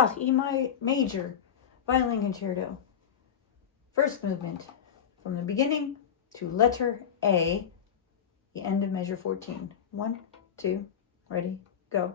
Bach, E major, violin concerto. First movement, from the beginning to letter A, the end of measure 14. 1, 2, ready, go.